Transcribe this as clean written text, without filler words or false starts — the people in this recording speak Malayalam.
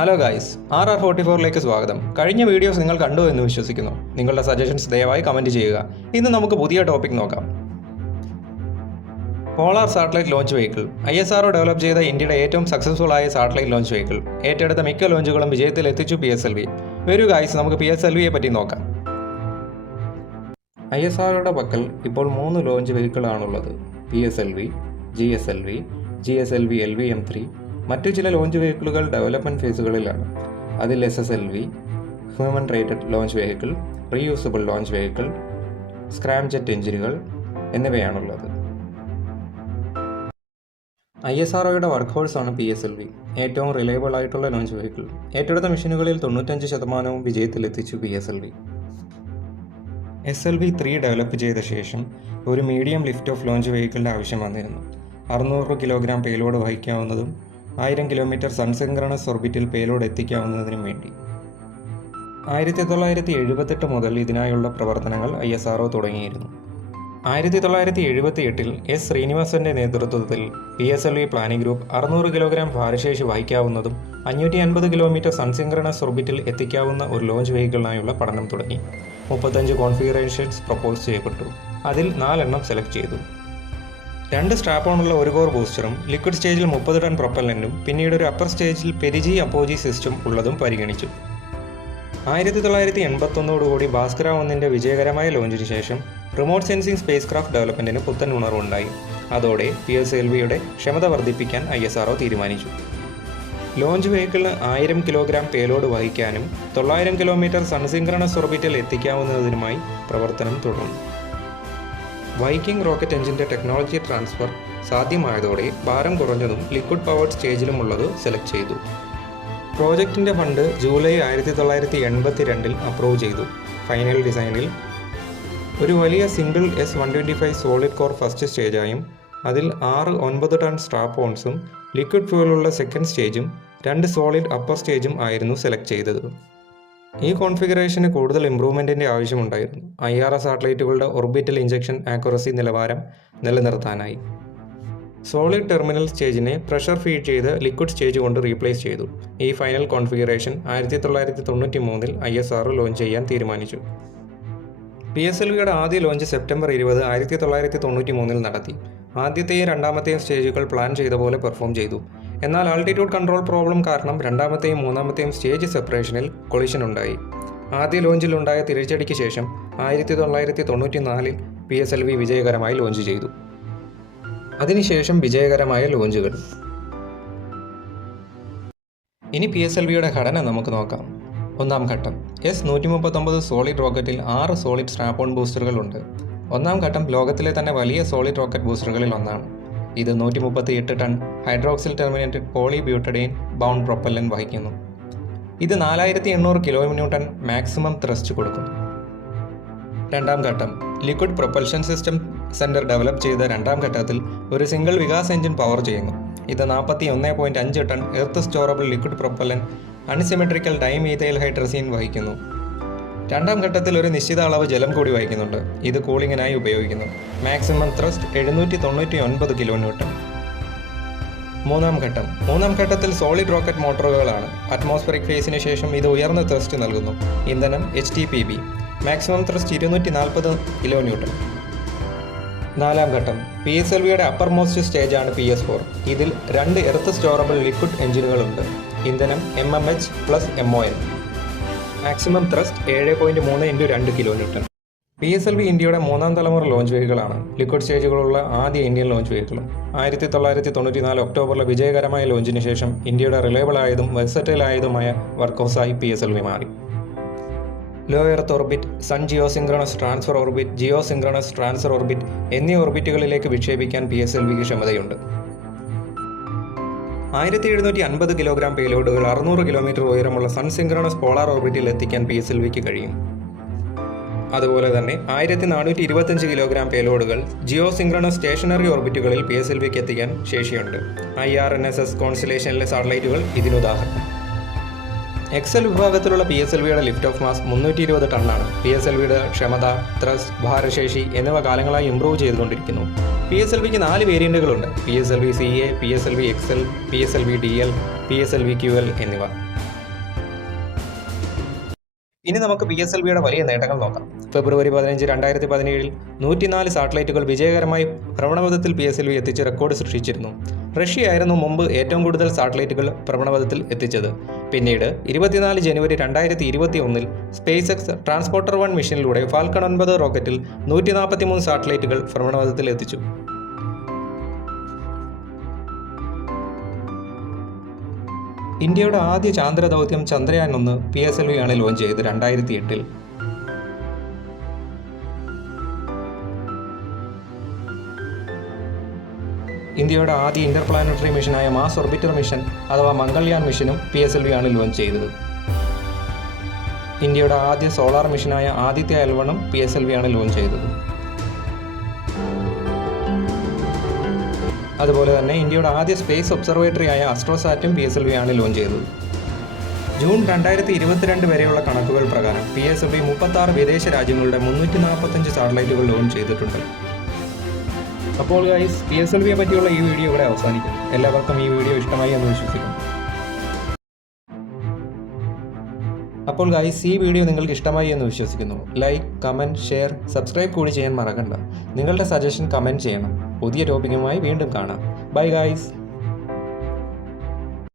ഹലോ ഗായ്സ്, RR44ലേക്ക് സ്വാഗതം. കഴിഞ്ഞ വീഡിയോസ് നിങ്ങൾ കണ്ടു എന്ന് വിശ്വസിക്കുന്നു. നിങ്ങളുടെ സജഷൻസ് ദയവായി കമൻറ്റ് ചെയ്യുക. ഇന്ന് നമുക്ക് പുതിയ ടോപ്പിക് നോക്കാം. Polar satellite launch vehicle. ISRO develop ചെയ്ത ഇന്ത്യയുടെ ഏറ്റവും സക്സസ്ഫുൾ ആയ സാറ്റലൈറ്റ് ലോഞ്ച് വെഹിക്കിൾ. ഏറ്റെടുത്ത മിക്ക ലോഞ്ചുകളും വിജയത്തിൽ എത്തിച്ചു PSLV. വരൂ ഗായ്സ്, നമുക്ക് PSLVയെ പറ്റി നോക്കാം. ISROയുടെ പക്കൽ ഇപ്പോൾ 3 launch വെഹിക്കിളാണുള്ളത്. PSLV, GSLV, GSLV LVM3. മറ്റു ചില ലോഞ്ച് വെഹിക്കിളുകൾ ഡെവലപ്മെൻറ്റ് ഫേസുകളിലാണ്. അതിൽ SSLV, human rated launch vehicle, reusable launch vehicle, Scram jet എഞ്ചിനുകൾ എന്നിവയാണുള്ളത്. ISROയുടെ വർക്ക് ഹോഴ്സാണ് PSLV, ഏറ്റവും റിലയബിൾ ആയിട്ടുള്ള ലോഞ്ച് വെഹിക്കിൾ. ഏറ്റെടുത്ത മിഷനുകളിൽ 95% വിജയത്തിലെത്തിച്ചു PSLV. SLV-3 ഡെവലപ്പ് ചെയ്ത ശേഷം ഒരു മീഡിയം ലിഫ്റ്റ് ഓഫ് ലോഞ്ച് വെഹിക്കിളിൻ്റെ ആവശ്യം വന്നിരുന്നു. 600 kilogram payload വഹിക്കാവുന്നതും 1000 kilometre sun synchronous ഓർബിറ്റിൽ payload എത്തിക്കാവുന്നതിനും വേണ്ടി 1978 മുതൽ ഇതിനായുള്ള പ്രവർത്തനങ്ങൾ ISRO തുടങ്ങിയിരുന്നു. 1978 S. ശ്രീനിവാസന്റെ നേതൃത്വത്തിൽ PSLV പ്ലാനിംഗ് ഗ്രൂപ്പ് 600 കിലോഗ്രാം ഭാരശേഷി വഹിക്കാവുന്നതും 550 കിലോമീറ്റർ സൺസിൻക്രണസ് ഓർബിറ്റിൽ എത്തിക്കാവുന്ന ഒരു ലോഞ്ച് വെഹിക്കിളിനായുള്ള പഠനം തുടങ്ങി. 35 കോൺഫിഗറേഷൻസ് പ്രപ്പോസ് ചെയ്യപ്പെട്ടു. അതിൽ 4 എണ്ണം സെലക്ട് ചെയ്തു. 2 സ്ട്രാപ്പോണുള്ള ഒരു കോർ ബൂസ്റ്ററും ലിക്വിഡ് സ്റ്റേജിൽ 30 ടൺ പ്രൊപ്പല്ലൻറ്റും പിന്നീട് ഒരു അപ്പർ സ്റ്റേജിൽ പെരിജി അപ്പോജി സിസ്റ്റം ഉള്ളതും പരിഗണിച്ചു. 1981 ഭാസ്കര 1ന്റെ വിജയകരമായ ലോഞ്ചിന് ശേഷം റിമോട്ട് സെൻസിംഗ് സ്പേസ് ക്രാഫ്റ്റ് ഡെവലപ്മെൻറ്റിന് പുത്തൻ ഉണർവുണ്ടായി. അതോടെ PSLVയുടെ ക്ഷമത വർദ്ധിപ്പിക്കാൻ ISRO തീരുമാനിച്ചു. ലോഞ്ച് വെഹിക്കിളിന് 1000 കിലോഗ്രാം പേലോഡ് വഹിക്കാനും 900 കിലോമീറ്റർ സൺസിൻക്രണസ് ഓർബിറ്റിൽ എത്തിക്കാവുന്നതിനുമായി പ്രവർത്തനം തുടർന്നു. വൈക്കിംഗ് റോക്കറ്റ് എഞ്ചിൻ്റെ ടെക്നോളജി ട്രാൻസ്ഫർ സാധ്യമായതോടെ ഭാരം കുറഞ്ഞതും ലിക്വിഡ് പവർഡ് സ്റ്റേജിലുമുള്ളത് സെലക്ട് ചെയ്തു. പ്രോജക്റ്റിൻ്റെ ഫണ്ട് ജൂലൈ 1982 അപ്രൂവ് ചെയ്തു. ഫൈനൽ ഡിസൈനിൽ ഒരു വലിയ single S-125 solid core first സ്റ്റേജായും അതിൽ 6-9 ടൺ സ്ട്രാപ്പ് ഓൺസും ലിക്വിഡ് ഫ്യൂലുള്ള സെക്കൻഡ് സ്റ്റേജും 2 സോളിഡ് അപ്പർ സ്റ്റേജും ആയിരുന്നു സെലക്ട് ചെയ്തത്. ഈ കോൺഫിഗറേഷന് കൂടുതൽ ഇംപ്രൂവ്മെൻറ്റിൻ്റെ ആവശ്യമുണ്ടായിരുന്നു. IRS സാറ്റലൈറ്റുകളുടെ ഓർബിറ്റൽ ഇഞ്ചക്ഷൻ ആക്യുറസി നിലവാരം നിലനിർത്താനായി. സോളിഡ് ടെർമിനൽ സ്റ്റേജിനെ പ്രഷർ ഫീഡ് ചെയ്ത് ലിക്വിഡ് സ്റ്റേജ് കൊണ്ട് റീപ്ലേസ് ചെയ്തു. ഈ ഫൈനൽ കോൺഫിഗറേഷൻ 1993 ISRO ലോഞ്ച് ചെയ്യാൻ തീരുമാനിച്ചു. PSLVയുടെ ആദ്യ ലോഞ്ച് സെപ്റ്റംബർ 20, 1993 നടത്തി. ആദ്യത്തെയും രണ്ടാമത്തെയും സ്റ്റേജുകൾ പ്ലാൻ ചെയ്ത പോലെ പെർഫോം ചെയ്തു. എന്നാൽ ആൾട്ടിറ്റ്യൂഡ് കൺട്രോൾ പ്രോബ്ലം കാരണം രണ്ടാമത്തെയും മൂന്നാമത്തെയും സ്റ്റേജ് സെപ്പറേഷനിൽ കൊളിഷൻ ഉണ്ടായി. ആദ്യ ലോഞ്ചിലുണ്ടായ തിരിച്ചടിക്ക് ശേഷം 1994 PSLV വിജയകരമായി ലോഞ്ച് ചെയ്തു. അതിനുശേഷം വിജയകരമായ ലോഞ്ചുകൾ. ഇനി PSLVയുടെ ഘടന നമുക്ക് നോക്കാം. ഒന്നാം ഘട്ടം S-139 സോളിഡ് റോക്കറ്റിൽ 6 സോളിഡ് സ്ട്രാപ്പ് ഓൺ ബൂസ്റ്ററുകളുണ്ട്. ഒന്നാം ഘട്ടം ലോകത്തിലെ തന്നെ വലിയ സോളിഡ് റോക്കറ്റ് ബൂസ്റ്ററുകളിൽ ഒന്നാണ്. ഇത് 138 tonne hydroxyl terminated polybutadiene bound propellant വഹിക്കുന്നു. ഇത് 4800 kN മാക്സിമം ത്രസ്റ്റ് കൊടുക്കുന്നു. രണ്ടാം ഘട്ടം liquid propulsion system centre develop ചെയ്ത രണ്ടാം ഘട്ടത്തിൽ ഒരു സിംഗിൾ വികാസ് എഞ്ചിൻ പവർ ചെയ്യുന്നു. ഇത് 41.5 tonne earth storable liquid propellant unsymmetrical dimethyl hydrazine വഹിക്കുന്നു. രണ്ടാം ഘട്ടത്തിൽ ഒരു നിശ്ചിത അളവ് ജലം കൂടി വഹിക്കുന്നുണ്ട്. ഇത് കൂളിങ്ങിനായി ഉപയോഗിക്കുന്നു. Maximum thrust 799 kN. മൂന്നാം ഘട്ടത്തിൽ സോളിഡ് റോക്കറ്റ് മോട്ടോറുകളാണ്. അറ്റ്മോസ്ഫറിക് ഫേസിന് ശേഷം ഇത് ഉയർന്ന ത്രസ്റ്റ് നൽകുന്നു. ഇന്ധനം HTPB. Maximum thrust 240 kN. നാലാം ഘട്ടം PSLVയുടെ അപ്പർ മോസ്റ്റ് സ്റ്റേജാണ് PS4. ഇതിൽ 2 എർത്ത് സ്റ്റോറബിൾ ലിക്വിഡ് എഞ്ചിനുകളുണ്ട്. ഇന്ധനം MMH + MOL. Maximum thrust 7.3 × 2 kN. PSLV ഇന്ത്യയുടെ 3ാം തലമുറ ലോഞ്ച് വെഹിക്കിളാണ്. ലിക്വിഡ് സ്റ്റേജുകളുള്ള ആദ്യ ഇന്ത്യൻ ലോഞ്ച് വെഹിക്കിളും. 1994 ഒക്ടോബറിലെ വിജയകരമായ ലോഞ്ചിന് ശേഷം ഇന്ത്യയുടെ റിലയബിൾ ആയതും വെർസറ്റൈൽ ആയതുമായ വർക്ക്ഹോഴ്സായി PSLV മാറി. Low earth orbit, sun geosynchronous transfer orbit, geosynchronous transfer orbit എന്നീ ഓർബിറ്റുകളിലേക്ക് വിക്ഷേപിക്കാൻ PSLVക്ക് ക്ഷമതയുണ്ട്. 1750 കിലോഗ്രാം പേലോഡുകൾ 600 കിലോമീറ്റർ ഉയരമുള്ള സൺസിൻക്രണസ് പോളാർ ഓർബിറ്റിൽ എത്തിക്കാൻ PSLVക്ക് കഴിയും. അതുപോലെ തന്നെ 1425 കിലോഗ്രാം പേലോഡുകൾ ജിയോസിൻക്രണസ് സ്റ്റേഷനറി ഓർബിറ്റുകളിൽ PSLVക്ക് എത്തിക്കാൻ ശേഷിയുണ്ട്. IRNSS കോൺസ്റ്റലേഷനിലെ സാറ്റലൈറ്റുകൾ ഇതിനുദാഹരണം. XL വിഭാഗത്തിലുള്ള PSLVയുടെ ലിഫ്റ്റ് ഓഫ് മാസ് 320 ടണ്ണാണ്. PSLVയുടെ ക്ഷമത, ത്രസ്റ്റ്, ഭാരശേഷി എന്നിവ കാലങ്ങളായി ഇംപ്രൂവ് ചെയ്തുകൊണ്ടിരിക്കുന്നു. PSLVക്ക് 4 വേരിയന്റുകളുണ്ട്. PSLV CA, PSLV XL, PSLV DL, PSLV QL എന്നിവ. ഇനി നമുക്ക് PSLVയുടെ വലിയ നേട്ടങ്ങൾ നോക്കാം. ഫെബ്രുവരി 15, 2017 104 സാറ്റലൈറ്റുകൾ വിജയകരമായി ഭ്രമണപഥത്തിൽ PSLV എത്തിച്ച് റെക്കോർഡ് സൃഷ്ടിച്ചിരുന്നു. റഷ്യയായിരുന്നു മുമ്പ് ഏറ്റവും കൂടുതൽ സാറ്റലൈറ്റുകൾ ഭ്രമണപഥത്തിൽ എത്തിച്ചത്. പിന്നീട് 24 ജനുവരി 2021 സ്പേസ് എക്സ് ട്രാൻസ്പോർട്ടർ 1 മിഷനിലൂടെ ഫാൽക്കൺ 9 റോക്കറ്റിൽ 143 സാറ്റലൈറ്റുകൾ ഭ്രമണപഥത്തിൽ എത്തിച്ചു. ഇന്ത്യയുടെ ആദ്യ ചാന്ദ്ര ദൗത്യം ചന്ദ്രയാൻ 1 PSLV ആണ് ലോഞ്ച് ചെയ്തത് 2008. ഇന്ത്യയുടെ ആദ്യ ഇന്റർപ്ലാനറ്ററി മിഷനായ മാസ് ഓർബിറ്റർ മിഷൻ അഥവാ മംഗൾയാൻ മിഷനും PSLV ആണ് ലോഞ്ച് ചെയ്തത്. ഇന്ത്യയുടെ ആദ്യ സോളാർ മിഷനായ ആദിത്യ L1 PSLV ആണ് ലോഞ്ച് ചെയ്തത്. അതുപോലെ തന്നെ ഇന്ത്യയുടെ ആദ്യ സ്പേസ് ഒബ്സർവേറ്ററിയായ അസ്ട്രോസാറ്റും PSLV ആണ് ലോഞ്ച് ചെയ്തത്. ജൂൺ 2022 വരെയുള്ള കണക്കുകൾ പ്രകാരം PSLV 36 വിദേശ രാജ്യങ്ങളുടെ 345 സാറ്റലൈറ്റുകൾ ലോഞ്ച് ചെയ്തിട്ടുണ്ട്. അപ്പോൾ ഗൈസ്, PSLVയെ പറ്റിയുള്ള ഈ വീഡിയോ ഇവിടെ അവസാനിക്കും. എല്ലാവർക്കും ഈ വീഡിയോ ഇഷ്ടമായി എന്ന് വിശ്വസിക്കുന്നു. അപ്പോൾ ഗൈസ്, ഈ വീഡിയോ നിങ്ങൾക്ക് ഇഷ്ടമായി എന്ന് വിശ്വസിക്കുന്നു. ലൈക്ക്, കമൻറ്റ്, ഷെയർ, സബ്സ്ക്രൈബ് കൂടി ചെയ്യാൻ മറക്കണ്ട. നിങ്ങളുടെ സജഷൻ കമൻറ്റ് ചെയ്യണം. പുതിയ ടോപ്പിക്കുമായി വീണ്ടും കാണാം. Bye guys.